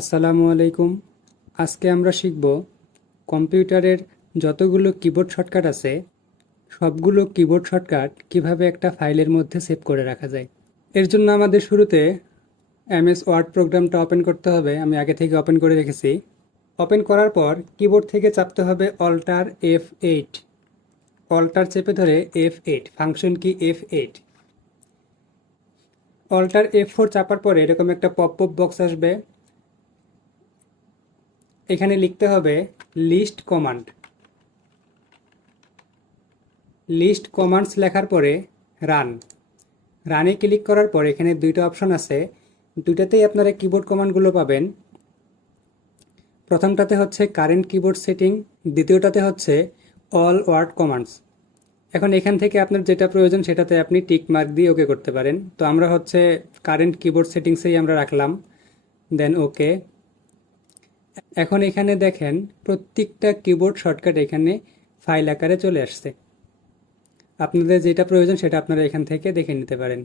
আসসালামু আলাইকুম। আজকে আমরা শিখব কম্পিউটারের যতগুলো কিবোর্ড শর্টকাট আছে সবগুলো কিবোর্ড শর্টকাট কিভাবে একটা ফাইলের মধ্যে সেভ করে রাখা যায়। এর জন্য আমাদের শুরুতে এমএস ওয়ার্ড প্রোগ্রামটা ওপেন করতে হবে। আমি আগে থেকে ওপেন করে রেখেছি। ওপেন করার পর কিবোর্ড থেকে চাপতে হবে অল্টার F8। অল্টার চেপে ধরে F8, ফাংশন কি F8। অল্টার F4 চাপার পরে এরকম একটা পপ আপ বক্স আসবে। এখানে লিখতে হবে লিস্ট কমান্ড। লিস্ট কমান্ডস লেখার পরে রানে ক্লিক করার পর এখানে দুইটা অপশন আছে, দুইটাতেই আপনারা কিবোর্ড কমান্ডগুলো পাবেন। প্রথমটাতে হচ্ছে কারেন্ট কিবোর্ড সেটিং, দ্বিতীয়টাতে হচ্ছে অল ওয়ার্ড কমান্ডস। এখন এখান থেকে আপনার যেটা প্রয়োজন সেটাতে আপনি টিক মার্ক দিয়ে ওকে করতে পারেন। তো আমরা হচ্ছে কারেন্ট কিবোর্ড সেটিংসেই আমরা রাখলাম, দেন ওকে। এখন এখানে দেখেন প্রত্যেকটা কিবোর্ড শর্টকাট এখানে ফাইল আকারে চলে আসছে। আপনাদের যেটা প্রয়োজন সেটা আপনারা এখান থেকে দেখে নিতে পারেন।